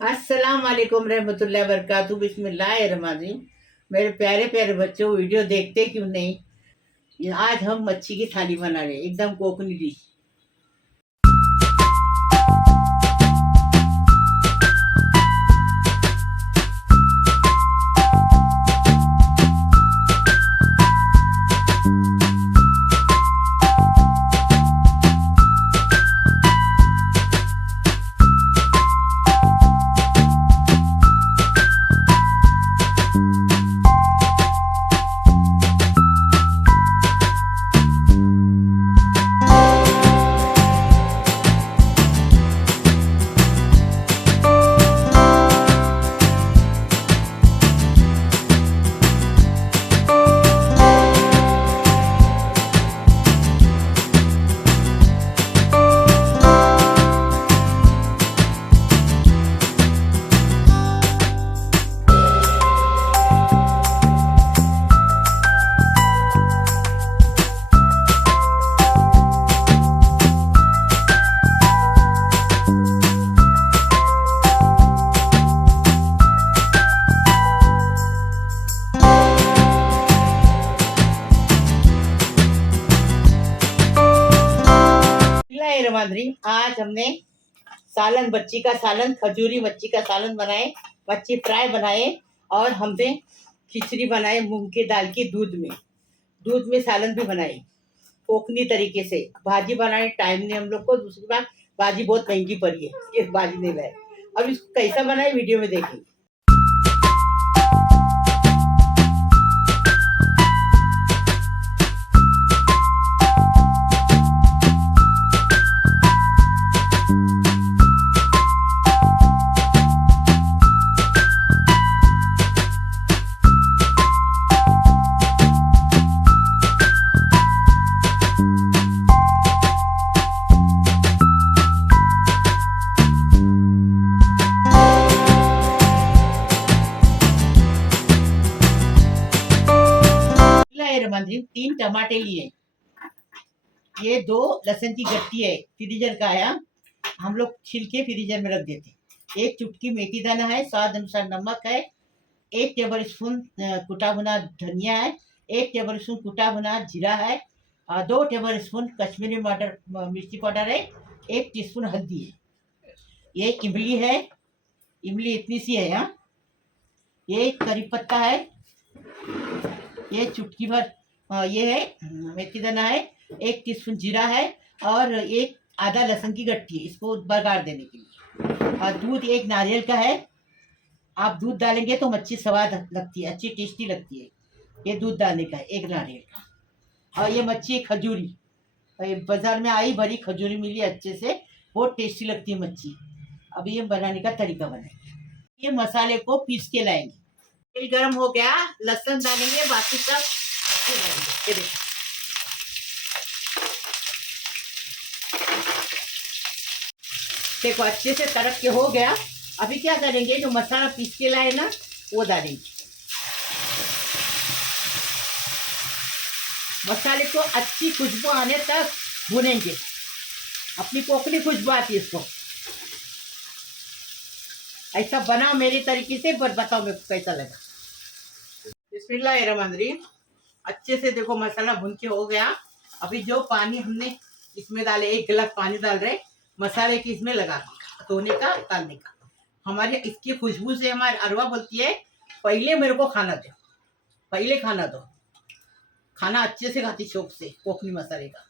अस्सलाम वालेकुम रहमतुल्लाहि वबरकातुहू। बिस्मिल्लाहिर्रहमानिर्रहीम। मेरे प्यारे प्यारे बच्चों, वीडियो देखते क्यों नहीं। आज हम मच्छी की थाली बना रहे हैं, एकदम कोकनी डिश। आज हमने सालन, मच्छी का सालन, खजूरी मच्छी का सालन बनाए, मच्छी फ्राई बनाए और हमने खिचड़ी बनाए मूंग की दाल की दूध में सालन भी बनाई कोकनी तरीके से। भाजी बनाने टाइम नहीं हम लोग को। दूसरी बात, भाजी बहुत महंगी पड़ी है, ये भाजी नहीं लाए। अब इसको कैसा बनाए वीडियो में देखेंगे। मंदिर 3 टमाटे लिए, ये 2 लहसुन की गट्टी है, फ्रीजर का आया, हम लोग छिलके फ्रीजर में रख देते। 1 चुटकी मेथी दाना है, स्वाद अनुसार नमक है, 1 टेबल स्पून कुटा भुना धनिया है, 1 टेबल स्पून कुटा भुना जीरा है, 2 टेबल स्पून कश्मीरी मिर्ची पाउडर है, 1 टीस्पून हल्दी है। ये इमली है, इमली इतनी सी है। यहाँ ये करी पत्ता है, ये चुटकी भर ये है मेथी दाना है, 1 टीस्पून जीरा है और एक आधा लहसुन की गट्टी है, इसको बघार देने के लिए। और दूध 1 नारियल का है। आप दूध डालेंगे तो मच्छी स्वाद लगती है, अच्छी टेस्टी लगती है। ये दूध डालने का है 1 नारियल का। और ये मच्छी खजूरी, बाजार में आई भरी खजूरी मिली अच्छे से, बहुत टेस्टी लगती है मच्छी। अब ये बनाने का तरीका बनाएंगे। ये मसाले को पीस के लाएंगे। तेल गरम हो गया, लहसुन डालेंगे, बाकी सब देखो अच्छे से तड़क के हो गया। अभी क्या करेंगे, जो मसाला पीस के लाए ना वो डालेंगे। मसाले को अच्छी खुशबू आने तक भुनेंगे, अपनी कोकनी खुशबू आती है इसको। ऐसा बनाओ मेरी तरीके से, पर बताओ मेरे को कैसा लगा। बिस्मिल्लाहिर्रहमानिर्रहीम। अच्छे से देखो मसाला भुन के हो गया। अभी जो पानी हमने इसमें डाले, 1 गिलास पानी डाल रहे मसाले की, इसमें लगा धोने का डालने का। हमारे इसकी खुशबू से हमारी अरवा बोलती है पहले मेरे को खाना दो, पहले खाना दो। खाना अच्छे से खाती शौक से कोकनी मसाले का।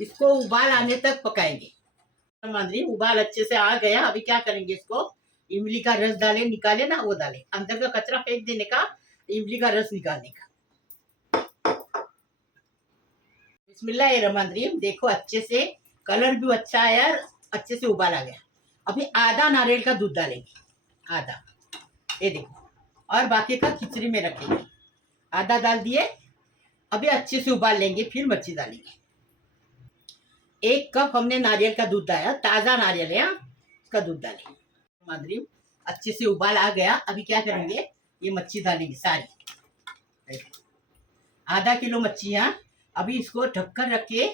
इसको उबाल आने तक पकाएंगे। उबाल अच्छे से आ गया। अभी क्या करेंगे, इसको इमली का रस डाले, निकाले ना वो डाले, अंदर का कचरा फेंक देने का, इमली का रस निकालने का। बिस्मिल्लाहिर्रहमानिर्रहीम। देखो अच्छे से कलर भी अच्छा आया, अच्छे से उबाल आ गया। अभी आधा नारियल का दूध डालेंगे, आधा, ये देखो, और बाकी का खिचड़ी में रखेंगे। आधा डाल दिए। अभी अच्छे से उबाल लेंगे, फिर मच्छी डालेंगे। 1 कप हमने नारियल का दूध डाला, ताज़ा नारियल है, उसका दूध डालेंगे। अच्छे से उबाल आ गया। अभी क्या करेंगे, ये मच्छी डालेंगे सारी, आधा किलो मच्छी। यहाँ अभी इसको ढककर रख के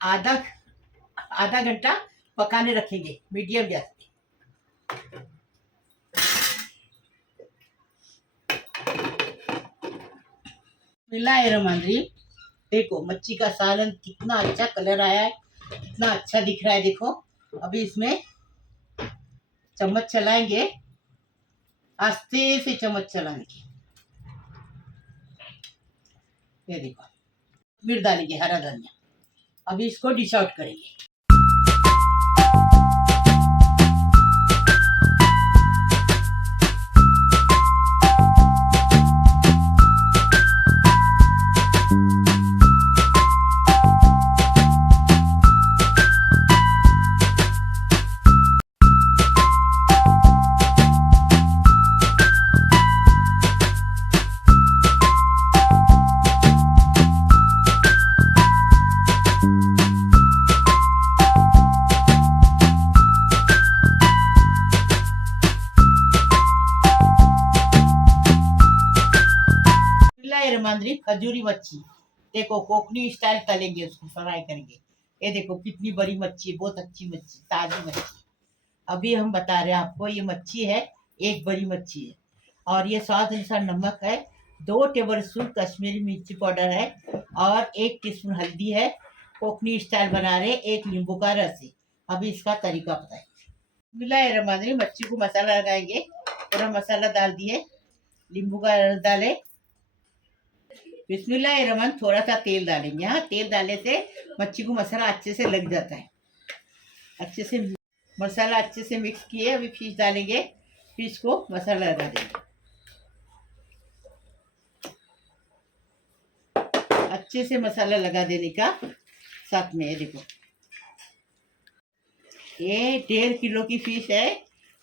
आधा घंटा पकाने रखेंगे मीडियम गैस पे। बिस्मिल्लाहिर्रहमानिर्रहीम। देखो मच्छी का सालन कितना अच्छा कलर आया है, कितना अच्छा दिख रहा है। देखो अभी इसमें चम्मच चलाएंगे, आस्ते से चम्मच चलाएंगे। ये देखो मिर्च डालेंगे, हरा धनिया। अभी इसको डिश आउट करेंगे। बिस्मिल्लाहिर्रहमानिर्रहीम। खजूरी मच्छी देखो, कोकनी स्टाइल तलेंगे, उसको फ्राई करेंगे। ये देखो कितनी बड़ी मच्छी है, बहुत अच्छी मच्छी, ताजी मच्छी। अभी हम बता रहे हैं आपको, ये मच्छी है, एक बड़ी मच्छी है। और ये स्वाद अनुसार नमक है, 2 टेबल स्पून कश्मीरी मिर्ची पाउडर है, और 1 टीस्पून हल्दी है। कोकनी स्टाइल बना रहे, 1 नींबू का रस है। अभी इसका तरीका बताएं। बिस्मिल्लाहिर्रहमानिर्रहीम। मच्छी को मसाला लगाएंगे, पूरा मसाला डाल दिए, नींबू का रस डाले। बिस्मिल्लाहिर्रहमान। थोड़ा सा तेल डालेंगे। हाँ, तेल डालने से मच्छी को मसाला अच्छे से लग जाता है। अच्छे से मसाला अच्छे से मिक्स किए, अभी फिश डालेंगे, फिश को मसाला लगा देंगे अच्छे से। मसाला लगा देने का साथ में, ये देखो ये 1.5 किलो की फिश है।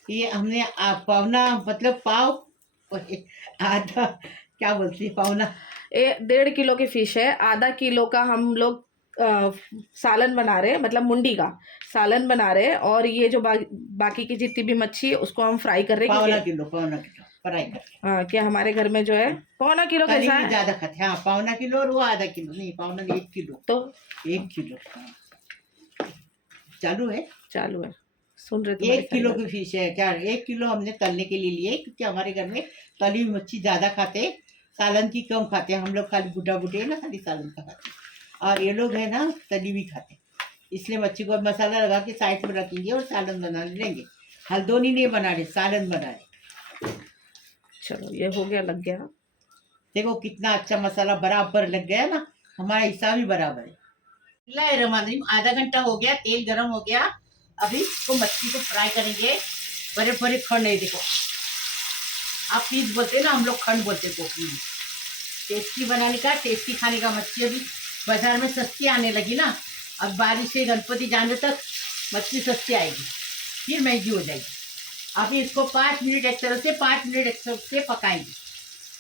ये हमने पौना, मतलब पाव, आधा, क्या बोलती है, पौना, 1.5 किलो की फिश है। आधा किलो का हम लोग सालन बना रहे हैं, मतलब मुंडी का सालन बना रहे हैं। और ये जो बाकी की जितनी भी मच्छी है उसको हम फ्राई कर रहे हैं। पौना किलो फ्राई कर। हाँ, क्या हमारे घर में जो है पौना किलो कैसा है, ज्यादा खाते हैं। हाँ, पौना किलो, और वो आधा किलो नहीं, पौना 1 किलो। तो 1 किलो। चालू है, चालू है, सुन रहे। 1 किलो की फिश है। क्या 1 किलो हमने तलने के लिए लिए, क्योंकि हमारे घर में तली हुई मच्छी ज्यादा खाते, सालन की कम खाते हैं। हम लोग खाली बूढ़ा बूढ़े ना, खाली सालन का खाते, और ये लोग है ना तली भी खाते। इसलिए मच्छी को मसाला लगा के साइड में रखेंगे और सालन बना लेंगे। हल्दोनी नहीं बना रहे, सालन बना रहे। चलो ये हो गया, लग गया। देखो कितना अच्छा मसाला बराबर लग गया ना, हमारा हिस्सा भी बराबर है। आधा घंटा हो गया, तेल गर्म हो गया। अभी इसको मच्छी को फ्राई करेंगे। बड़े बड़े खंड है, देखो आप पीस बोलते ना, हम लोग खंड बोलते कोकनी में। टेस्टी बनाने का, टेस्टी खाने का मच्छी अभी बाजार में सस्ती आने लगी ना। अब बारिश से गणपति जाने तक मच्छी सस्ती आएगी, फिर महंगी हो जाएगी। अभी इसको 5 मिनट एक तरफ से, 5 मिनट एक तरफ से पकाएंगे।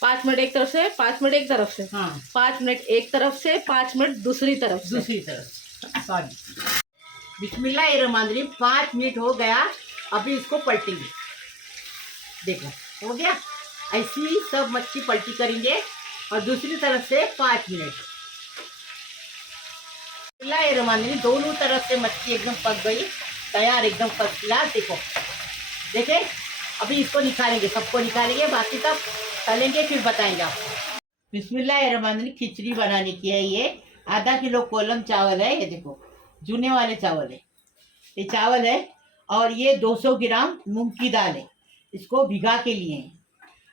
5 मिनट एक तरफ से, 5 मिनट एक तरफ से। हाँ, 5 मिनट एक तरफ से, 5 मिनट दूसरी तरफ से। सॉरी। बिस्मिल्लाहिर्रहमानिर्रहीम। 5 मिनट हो गया, अभी इसको पलटेंगे। देखो हो गया। ऐसी ही सब मच्छी पलटी करेंगे, और दूसरी तरफ से 5 मिनट। बिस्मिल्लाहिर्रहमानिर्रहीम। दोनों तरफ से मच्छी एकदम पक गई, तैयार, एकदम फर्स्ट क्लास। देखो देखे, अभी इसको निकालेंगे, सबको निकालेंगे, बाकी सब तलेंगे, फिर बताएंगे आपको। बिस्मिल्लाहिर्रहमानिर्रहीम। खिचड़ी बनाने की है ये। आधा किलो कोलम चावल है, ये देखो जूने वाले चावल है, ये चावल है। और ये 200 ग्राम मूंग की दाल है, इसको भिगा के लिए हैं।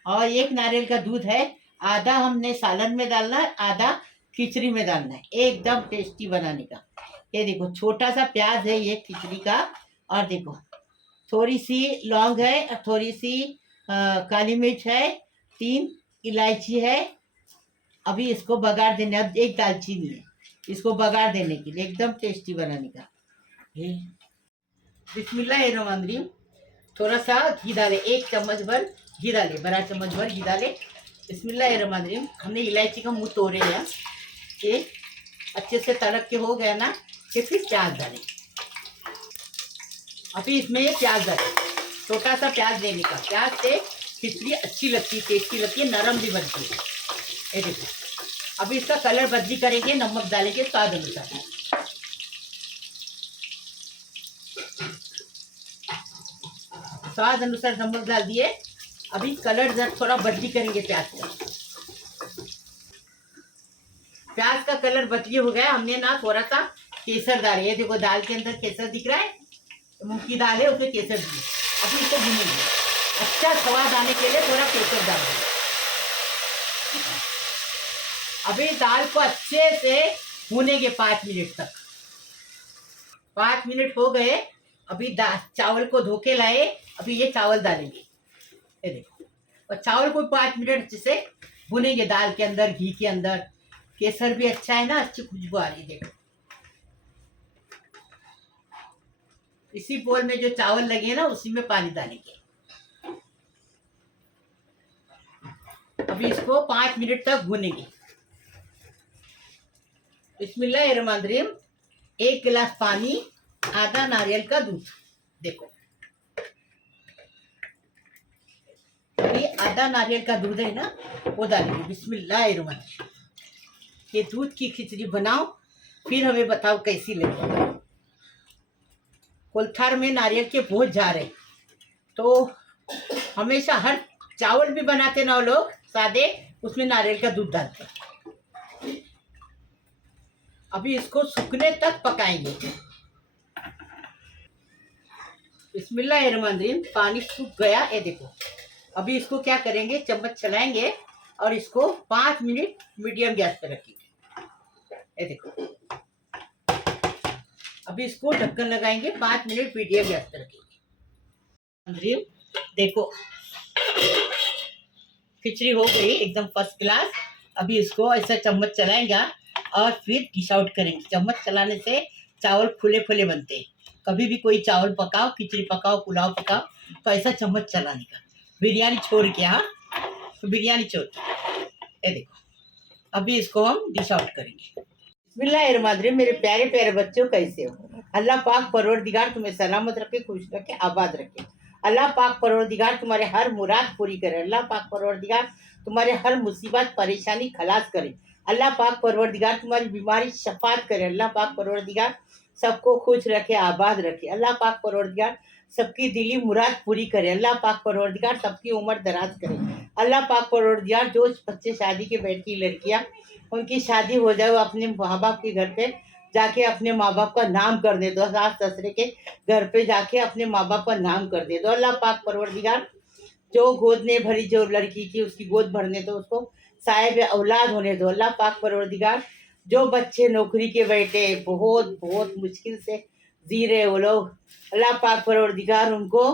और 1 नारियल का दूध है। आधा हमने सालन में डालना है, आधा खिचड़ी में डालना है, एकदम टेस्टी बनाने का। ये देखो छोटा सा प्याज है ये खिचड़ी का। और देखो थोड़ी सी लौंग है, और थोड़ी सी काली मिर्च है, 3 इलायची है। अभी इसको बघार देने, अब 1 दालचीनी है, इसको बघार देने के लिए, एकदम टेस्टी बनाने का। बिस्मिल्लाहिर्रहमानिर्रहीम। थोड़ा सा घी डाले, 1 चम्मच भर घी डाले, बड़ा चम्मच भर घी डाले। बिस्मिल्लाहिर्रहमानिर्रहीम। हमने इलायची का मुंह तोड़े हैं, ये अच्छे से तड़क के हो गया ना, कि फिर प्याज डालें। अभी इसमें ये प्याज डालें, छोटा सा प्याज लेने का। प्याज से खिचड़ी अच्छी लगती है, टेस्टी लगती है, नरम भी बनती है। ये देखो अभी इसका कलर बदली करेंगे, नमक डालेंगे स्वाद अनुसार। स्वाद अनुसार नमक डाल दिए। अभी कलर जरा थोड़ा बदली करेंगे प्याज का। प्याज का कलर बदली हो गया। हमने ना थोड़ा सा केसर डाल, ये देखो दाल के अंदर केसर दिख रहा है, मूंग की दाल है, उसमें केसर दी। अभी इसको भूनेंगे। अच्छा स्वाद आने के लिए थोड़ा केसर डाल देंगे। अभी दाल को अच्छे से भूनेंगे 5 मिनट तक। 5 मिनट हो गए। अभी चावल को धो के लाए। अभी ये चावल डालेंगे, ये देखो। और चावल को 5 मिनट अच्छे से भुनेंगे दाल के अंदर, घी के अंदर। केसर भी अच्छा है ना, अच्छी खुशबू आ रही है, देखो। इसी बोल में जो चावल लगे ना, उसी में पानी डालेंगे। अभी इसको 5 मिनट तक भुनेंगे। बिस्मिल्लाहिर्रहमानिर्रहीम। 1 गिलास पानी, आधा नारियल का दूध, देखो। अभी आधा नारियल का दूध है ना, वो डालेंगे। बिस्मिल्लाहिर्रहमानिर्रहीम। ये दूध की खिचड़ी बनाओ, फिर हमें बताओ कैसी लगी। कोलथार में नारियल के बहुत जा रहे, तो हमेशा हर चावल भी बनाते ना वो लोग सादे, उसमें नारियल का दूध डालते। अभी इसको सूखने तक पकाएंगे। बिस्मिल्लाहिर्रहमानिर्रहीम। पानी सूख गया, ये देखो। अभी इसको क्या करेंगे, चम्मच चलाएंगे और इसको 5 मिनट मीडियम गैस पे रखेंगे, ये देखो। अभी इसको ढक्कन लगाएंगे, 5 मिनट मीडियम गैस पे रखेंगे। देखो खिचड़ी हो गई एकदम फर्स्ट क्लास। अभी इसको ऐसा चम्मच चलाएंगे और फिर डिश आउट करेंगे। चम्मच चलाने से चावल फूले फूले बनते हैं। कभी भी कोई चावल पकाओ, खिचड़ी पकाओ, पुलाव पकाओ, तो ऐसा चम्मच चलाने का। बिरयानी छोड़ के, हाँ, तो बिरयानी छोड़ के, ये देखो। अभी इसको हम डिश आउट करेंगे। बिस्मिल्लाहिर्रहमानिर्रहीम। मेरे प्यारे प्यारे बच्चों, कैसे हो? अल्लाह पाक परवरदिगार तुम्हें सलामत रखे, खुश रखे, आबाद रखे। अल्लाह पाक परवरदिगार तुम्हारे हर मुराद पूरी करे। अल्लाह पाक परवरदिगार तुम्हारे हर मुसीबत परेशानी खलास करे। अल्लाह पाक परवरदिगार तुम्हारी बीमारी शफात करे। अल्लाह पाक परवरदिगार सबको खुश रखे, आबाद रखे। अल्लाह पाक परवरदिगार सबकी दिली मुराद पूरी करे। अल्लाह पाक परवरदिगार सबकी उम्र दराज करे। अल्लाह पाक परवरदिगार जो बच्चे शादी के बैठी लड़कियां, उनकी शादी हो जाए, वो अपने माँ बाप के घर पे जाके अपने माँ बाप का नाम कर दे दो। सास ससुरे के घर पे जाके अपने माँ बाप का नाम कर दे दो। अल्लाह पाक परवरदिगार जो गोद ने भरी जो लड़की की, उसकी गोद भरने दो, उसको साहिब औलाद होने दो। अल्लाह पाक परवरदिगार जो बच्चे नौकरी के बैठे बहुत बहुत मुश्किल से जी रहे वो लोग, अल्लाह पाक परवरदिगार उनको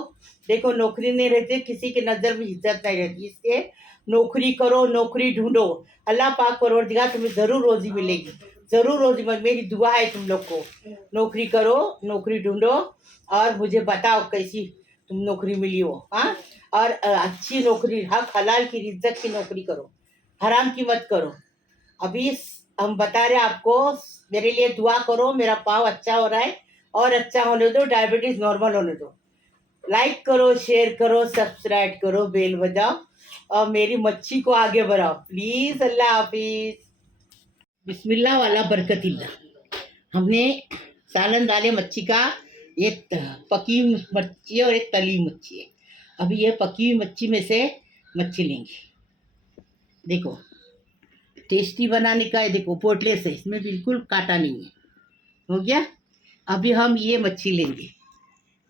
देखो, नौकरी नहीं रहती, किसी की नज़र में इज्जत नहीं रहती, इसलिए नौकरी करो, नौकरी ढूंढो। अल्लाह पाक परवरदिगार तुम्हें ज़रूर रोज़ी मिलेगी, ज़रूर रोज़ी मिलेगी। मेरी दुआ है तुम लोग को, नौकरी करो, नौकरी ढूंढो और मुझे बताओ कैसी तुम नौकरी मिली हो। हाँ, और अच्छी नौकरी, हक हलाल की इज्जत की नौकरी करो, हराम की मत करो। अभी हम बता रहे आपको, मेरे लिए दुआ करो, मेरा पाँव अच्छा हो रहा है और अच्छा होने दो, डायबिटीज़ नॉर्मल होने दो। लाइक करो, शेयर करो, सब्सक्राइब करो, बेल बजाओ और मेरी मच्छी को आगे बढ़ाओ प्लीज़। अल्लाह हाफिज़। बिस्मिल्लाह वाला बरकतिल्ला। हमने सालन डाले मच्छी का। ये पकी मच्छी है और एक तली मच्छी है। अभी ये पकी मच्छी में से मच्छी लेंगे, देखो। टेस्टी बनाने का है, देखो, पोटले से, इसमें बिल्कुल काटा नहीं है। हो गया। अभी हम ये मच्छी लेंगे,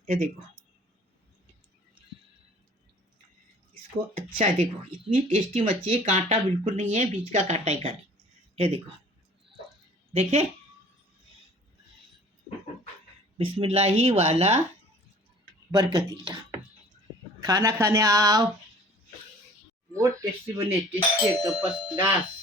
ये देखो। इसको अच्छा है, देखो, इतनी टेस्टी मच्छी है, कांटा बिल्कुल नहीं है, बीच का कांटा ही खाली, ये देखो, देखे। बिस्मिल्लाही वाला बरकतिल्ला। खाना खाने आओ। बहुत टेस्टी बने, टेस्टी एकदम फर्स्ट क्लास।